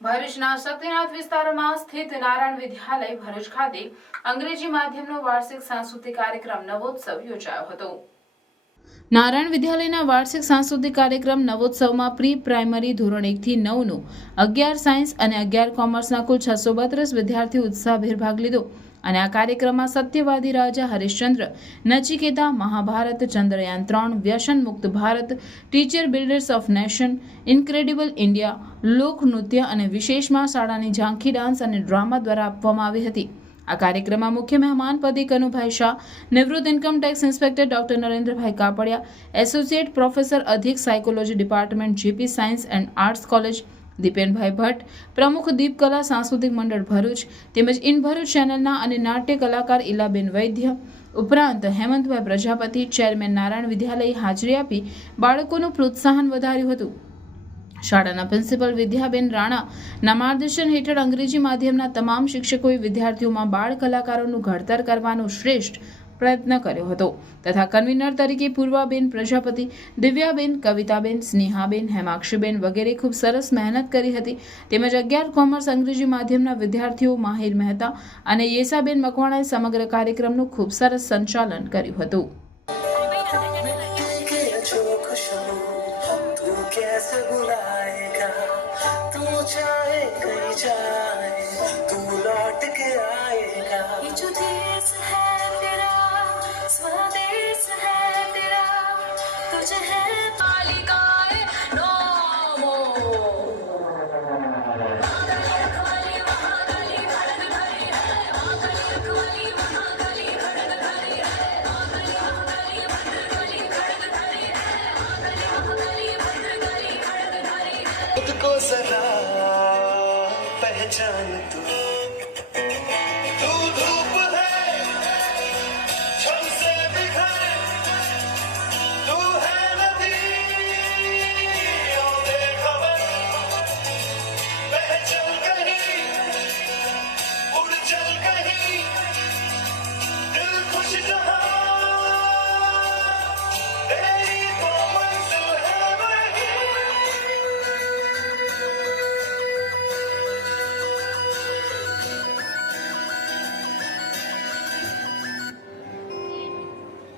ભરૂચના શક્તિનાથ વિસ્તારમાં સ્થિત નારાયણ વિદ્યાલય ભરૂચ ખાતે અંગ્રેજી માધ્યમનો વાર્ષિક સાંસ્કૃતિક કાર્યક્રમ નવોત્સવ યોજાયો હતો। નારાયણ વિદ્યાલયના વાર્ષિક સાંસ્કૃતિક કાર્યક્રમ નવોત્સવમાં પ્રી પ્રાઇમરી ધોરણ 1 થી 9 નું 11 સાયન્સ અને 11 કોમર્સના કુલ 632 વિદ્યાર્થીઓ ઉત્સાહભેર ભાગ લીધો અને આ કાર્યક્રમમાં સત્યવાદી રાજા હરિશ્ચંદ્ર, નચિકેતા, મહાભારત, ચંદ્રયાન 3, વ્યસન મુક્ત Bharat, teacher builders of nation, incredible India, લોકનૃત્ય અને વિશેષમાં શાળાની ઝાંખી ડાન્સ અને ડ્રામા દ્વારા આપવામાં આવી હતી। આ કાર્યક્રમમાં મુખ્ય મહેમાન પદે કનુભાઈ શાહ, નિવૃત્ત income tax inspector doctor Narendrabhai Kapadia, associate professor અધિક psychology department JP science and arts college, Dipenbhai Bhatt, પ્રમુખ દીપકલા સાંસ્કૃતિક મંડળ ભરૂચ તેમજ ઇન ભરૂચ ચેનલના અને નાટ્ય કલાકાર ઇલાબેન વૈદ્ય ઉપરાંત હેમંતભાઈ પ્રજાપતિ, ચેરમેન નારાયણ વિદ્યાલયે હાજરી આપી બાળકોનું પ્રોત્સાહન વધાર્યું હતું। શાળાના પ્રિન્સિપલ વિદ્યાબેન રાણાના માર્ગદર્શન હેઠળ અંગ્રેજી માધ્યમના તમામ શિક્ષકોએ વિદ્યાર્થીઓમાં બાળ કલાકારોનું ઘડતર કરવાનો શ્રેષ્ઠ પ્રયત્ન કર્યો હતો તથા કન્વીનર તરીકે પૂર્વાબેન પ્રજાપતિ, દિવ્યાબેન, કવિતાબેન, સ્નેહાબેન, હેમાક્ષીબેન વગેરે ખૂબ સરસ મહેનત કરી હતી। તેમજ 11 કોમર્સ અંગ્રેજી માધ્યમના વિદ્યાર્થીઓ માહિર મહેતા અને યેસાબેન મકવાણાએ સમગ્ર કાર્યક્રમનું ખૂબ સરસ સંચાલન કર્યું હતું। कैसे बुलाएगा तू चाहे कहीं जाए तू लौट के आएगा। ये जो देश है तेरा स्वदेश है तेरा तुझे है मालिकाए नमो। खुद को जरा पहचान तू।